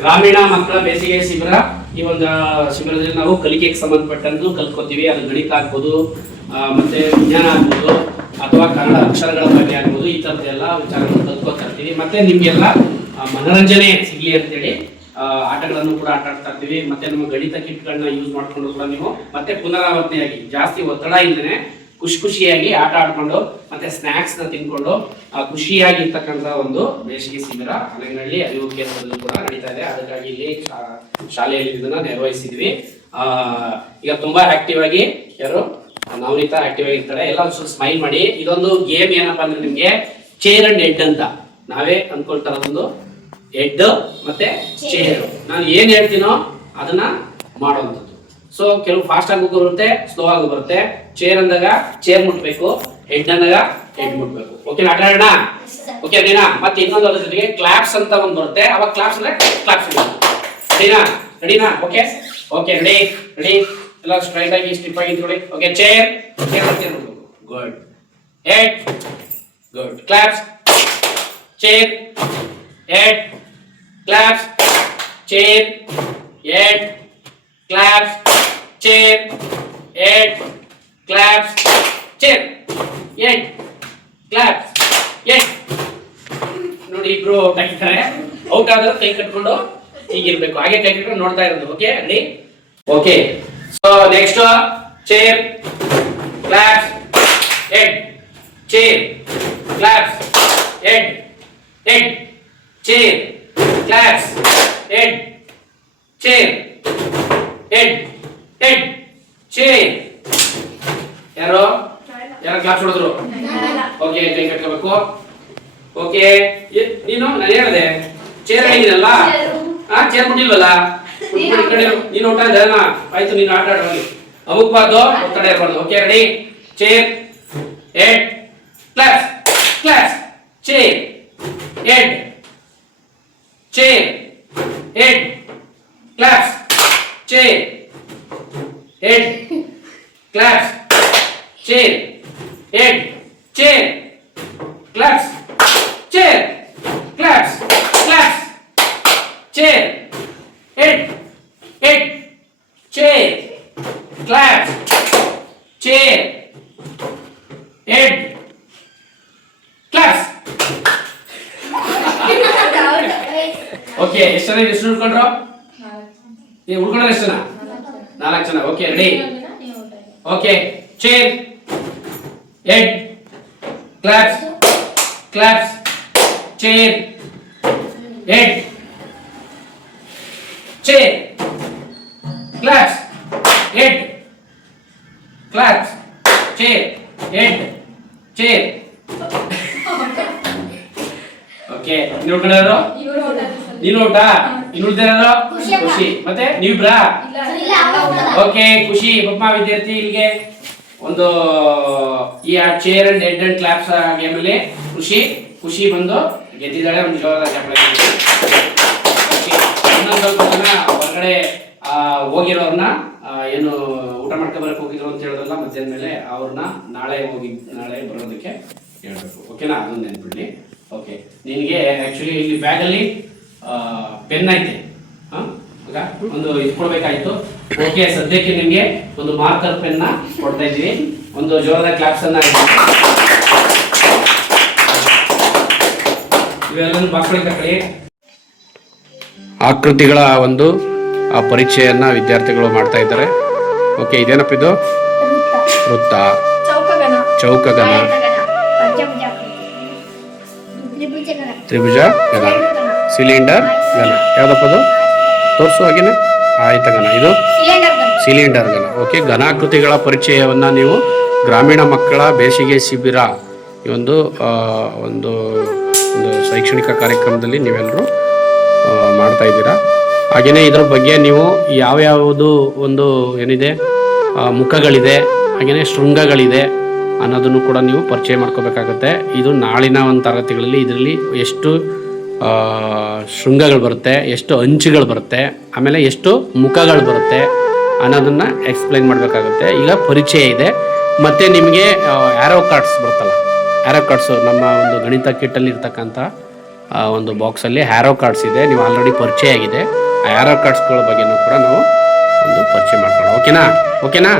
ಗ್ರಾಮೀಣ ಮಕ್ಕಳ ಬೇಸಿಗೆ ಶಿಬಿರ. ಈ ಒಂದು ಶಿಬಿರದಲ್ಲಿ ನಾವು ಕಲಿಕೆಗೆ ಸಂಬಂಧಪಟ್ಟಂತೆ ಕಲ್ತ್ಕೋತೀವಿ. ಅದು ಗಣಿತ ಆಗ್ಬೋದು, ಮತ್ತೆ ವಿಜ್ಞಾನ ಆಗ್ಬೋದು, ಅಥವಾ ಕನ್ನಡ ಅಕ್ಷರಗಳ ಬಗ್ಗೆ ಆಗ್ಬೋದು. ಈ ಥರದ್ದೆಲ್ಲ ವಿಚಾರಗಳನ್ನು ಕಲ್ತ್ಕೋತಾ ಇರ್ತೀವಿ. ಮತ್ತೆ ನಿಮ್ಗೆಲ್ಲ ಮನೋರಂಜನೆ ಸಿಗ್ಲಿ ಅಂತೇಳಿ ಆಟಗಳನ್ನು ಕೂಡ ಆಟ ಆಡ್ತಾ ಇರ್ತೀವಿ. ಮತ್ತೆ ನಮ್ಮ ಗಣಿತ ಕಿಟ್ಗಳನ್ನ ಯೂಸ್ ಮಾಡ್ಕೊಂಡು ಕೂಡ ನೀವು ಮತ್ತೆ ಪುನರಾವರ್ತನೆಯಾಗಿ ಜಾಸ್ತಿ ಒತ್ತಡ ಇಲ್ಲದೆ ಖುಷಿಯಾಗಿ ಆಟ ಆಡ್ಕೊಂಡು ಮತ್ತೆ ಸ್ನಾಕ್ಸ್ ನ ತಿನ್ಕೊಂಡು ಖುಷಿಯಾಗಿರ್ತಕ್ಕಂಥ ಒಂದು ಬೇಸಿಗೆ ಶಿಬಿರ ಹನಗನಹಳ್ಳಿ ಅರಿವು ಕೇಂದ್ರದಲ್ಲೂ ಕೂಡ ನಡೀತಾ ಇದೆ. ಅದಕ್ಕಾಗಿ ಇಲ್ಲಿ ಶಾಲೆಯಲ್ಲಿ ಇದನ್ನ ನಿರ್ವಹಿಸಿದ್ವಿ. ಈಗ ತುಂಬಾ ಆಕ್ಟಿವ್ ಆಗಿ ಯಾರು ನವನೀತಾ ಆಕ್ಟಿವ್ ಆಗಿರ್ತಾರೆ. ಎಲ್ಲ ಒಂದ್ಸಲ ಸ್ಮೈಲ್ ಮಾಡಿ. ಇದೊಂದು ಗೇಮ್ ಏನಪ್ಪಾ ಅಂದ್ರೆ ನಿಮ್ಗೆ ಚೇರ್ ಅಂಡ್ ಹೆಡ್ ಅಂತ ನಾವೇ ಅಂದ್ಕೊಳ್ತಾರ. ಒಂದು ಹೆಡ್ ಮತ್ತೆ ಚೇರ್. ನಾನು ಏನ್ ಹೇಳ್ತೀನೋ ಅದನ್ನ ಮಾಡುವಂಥದ್ದು. ಸೊ ಕೆಲವು ಫಾಸ್ಟ್ ಆಗಿ ಬರುತ್ತೆ, ಸ್ಲೋ ಆಗಿ ಬರುತ್ತೆ. ಚೇರ್ ಅಂದಾಗ ಚೇರ್ ಮುಟ್ಬೇಕು, ಹೆಡ್ ಅಂದಾಗ ಹೆಡ್ ಮುಟ್ಬೇಕು. ಓಕೆ ಆಟ ಆಡೋಣ? ಓಕೆ ರೆಡಿನಾ? ಮತ್ತೆ ಇನ್ನೊಂದು ಅದ್ರ ಜೊತೆಗೆ ಕ್ಲಾಪ್ಸ್ ಅಂತ ಒಂದು ಬರುತ್ತೆ. ಅವಾಗ ಕ್ಲಾಪ್ಸ್ ಅಂದ್ರೆ ಕ್ಲಾಪ್ಸ್. ರೆಡಿನಾ? ರೆಡಿನಾ? ಓಕೆ ಓಕೆ ರೆಡಿ ರೆಡಿ ಎಲ್ಲ ಸ್ಟ್ರೈಟ್ ಆಗಿ ಸ್ಟಿಪ್ ಆಗಿ ಇಟ್ಕೊಳ್ಳಿ. ಓಕೆ ಚೇರ್ ಚೇರ್ ಅಂತ good. Head good. Claps chair head claps chair head claps chair head claps chair head claps head. ನೋಡಿ ಇಬ್ರು ಕಟ್ಟಿದ್ದಾರೆ. ಔಟ್ ಆದ್ರೆ ಕೈ ಕಟ್ಕೊಂಡು ಹೀಗಿರ್ಬೇಕು. ಹಾಗೆ ಕೈ ಕಟ್ಕೊಂಡು ನೋಡ್ತಾ ಇರೋದು. Okay ready? Okay so next chair claps head chair claps head head chair claps head chair head head chair. ಯಾರು ಯಾರು ಕ್ಲಾಪ್ಸ್ ಹೊಡೆದ್ರು? ಓಕೆ ಕೈ ಕಟ್ಕೋಬೇಕು. ಓಕೆ ನೀನು ನಾನು ಹೇಳಿದೆ ಚೇರ್ ಹೇಳಿದ್ದೀನಲ್ಲ, ಚೇರ್ ಮುಟ್ಟಿಲ್ವಲ್ಲ, ನೀನು ಊಟ ಇದೆನಾ? ಆಯ್ತು, ನೀನು ಆಟ ಆಡೋಗಿ ಅಮುಕ್ಬಾರ್ದು, ಒತ್ತಡ ಇರಬಾರ್ದು. Okay ready? Chair head claps claps chair head chair head claps chair head claps chair head chair claps chair claps claps chair head head chair claps chair head claps. Okay ಎಷ್ಟು ಜನ ಎಷ್ಟು ಉಳ್ಕೊಂಡ್ರು? ಉಳ್ಕೊಂಡ್ರೆ ಎಷ್ಟು ಜನ? 4 ಜನ. Okay ready? Okay chair head claps claps chair head chair claps head claps chair head chair. Okay ನೀವು ಕಡೆಯವರು ನೀನು ಊಟ ಇನ್ನು ಉಳಿದಿರೋದು ಖುಷಿ ಮತ್ತೆ ನೀವಿಬ್ರಾ? ಓಕೆ ಖುಷಿ ಪಪ್ಪ ವಿದ್ಯಾರ್ಥಿ ಇಲ್ಲಿಗೆ ಒಂದು ಈ chair and head and claps game ಅಲ್ಲಿ ಖುಷಿ ಬಂದು ಗೆದ್ದಿದ್ದಾಳೆ. ಒಂದು ಜೋರಾದ ಚಪ್ಪಾಳೆ. ಇನ್ನೊಂದು ಸ್ವಲ್ಪ ಜನ ಹೊರಗಡೆ ಹೋಗಿರೋರ್ನ ಏನು ಊಟ ಮಾಡ್ಕೊಬರಕ್ಕೆ ಹೋಗಿದ್ರು ಅಂತ ಹೇಳೋದಲ್ಲ ಮಧ್ಯಾಹ್ನ ಮೇಲೆ, ಅವ್ರನ್ನ ನಾಳೆ ಬರೋದಕ್ಕೆ ಹೇಳ್ಬೇಕು. ಓಕೆನಾ? ಅದೊಂದು ನೆನ್ಪಿಡ್ಲಿ. ಓಕೆ ನಿನಗೆ ಆಕ್ಚುಲಿ ಇಲ್ಲಿ ಬ್ಯಾಗಲ್ಲಿ ಪೆನ್ ಐತೆ, ಒಂದು ಇಟ್ಕೊಳ್ಬೇಕಾಯ್ತು. ಓಕೆ ಸದ್ಯಕ್ಕೆ ನಿಮಗೆ ಒಂದು ಮಾರ್ಕರ್ ಪೆನ್ನ ಕೊಡ್ತಾ ಇದ್ದೀವಿ. ಒಂದು ಜೋರಾದ ಕ್ಲಾಪ್ಸ್ ಅನ್ನ ಇವೆಲ್ಲ ಬಾಕ್ಸ್ಗಳಿಗೆ ತಗೊಳ್ಳಿ. ಆಕೃತಿಗಳ ಒಂದು ಪರೀಕ್ಷೆಯನ್ನ ವಿದ್ಯಾರ್ಥಿಗಳು ಮಾಡ್ತಾ ಇದ್ದಾರೆ. ಓಕೆ ಇದೇನಪ್ಪ ಇದು? ವೃತ್ತ, ಚೌಕಗಣ, ತ್ರಿಭುಜ ಗಣ, ಸಿಲಿಂಡರ್ ಗಣ. ಯಾವ್ದಪ್ಪ ಅದು? ತೋರಿಸು ಹಾಗೇನೆ. ಆಯತಗಣ, ಇದು ಸಿಲಿಂಡರ್ ಗಣ. ಓಕೆ ಘನಾಕೃತಿಗಳ ಪರಿಚಯವನ್ನ ನೀವು ಗ್ರಾಮೀಣ ಮಕ್ಕಳ ಬೇಸಿಗೆ ಶಿಬಿರ ಈ ಒಂದು ಒಂದು ಶೈಕ್ಷಣಿಕ ಕಾರ್ಯಕ್ರಮದಲ್ಲಿ ನೀವೆಲ್ಲರೂ ಮಾಡ್ತಾ ಇದ್ದೀರಾ. ಹಾಗೆಯೇ ಇದ್ರ ಬಗ್ಗೆ ನೀವು ಯಾವ್ಯಾವುದು ಒಂದು ಏನಿದೆ ಮುಖಗಳಿದೆ, ಹಾಗೆಯೇ ಶೃಂಗಗಳಿದೆ ಅನ್ನೋದನ್ನು ಕೂಡ ನೀವು ಪರಿಚಯ ಮಾಡ್ಕೋಬೇಕಾಗುತ್ತೆ. ಇದು ನಾಳಿನ ಒಂದು ತರಗತಿಗಳಲ್ಲಿ ಇದರಲ್ಲಿ ಎಷ್ಟು ಶೃಂಗಗಳು ಬರುತ್ತೆ, ಎಷ್ಟು ಅಂಚುಗಳು ಬರುತ್ತೆ, ಆಮೇಲೆ ಎಷ್ಟು ಮುಖಗಳು ಬರುತ್ತೆ ಅನ್ನೋದನ್ನು ಎಕ್ಸ್ಪ್ಲೈನ್ ಮಾಡಬೇಕಾಗುತ್ತೆ. ಈಗ ಪರಿಚಯ ಇದೆ. ಮತ್ತು ನಿಮಗೆ ಆ್ಯರೋ ಕಾರ್ಡ್ಸ್ ಬರುತ್ತಲ್ಲ, ಆ್ಯರೋ ಕಾರ್ಡ್ಸು ನಮ್ಮ ಒಂದು ಗಣಿತ ಕಿಟ್ಟಲ್ಲಿ ಇರ್ತಕ್ಕಂಥ ಒಂದು ಬಾಕ್ಸಲ್ಲಿ ಹ್ಯಾರೋ ಕಾರ್ಡ್ಸ್ ಇದೆ, ನೀವು ಆಲ್ರೆಡಿ ಪರಿಚಯ ಆಗಿದೆ. ಆ ಹ್ಯಾರೋ ಕಾರ್ಡ್ಸ್ಗಳ ಬಗ್ಗೆನೂ ಕೂಡ ನಾವು ಒಂದು ಪರಿಚಯ ಮಾಡ್ಕೊಳ್ಳೋಣ. ಓಕೆನಾ?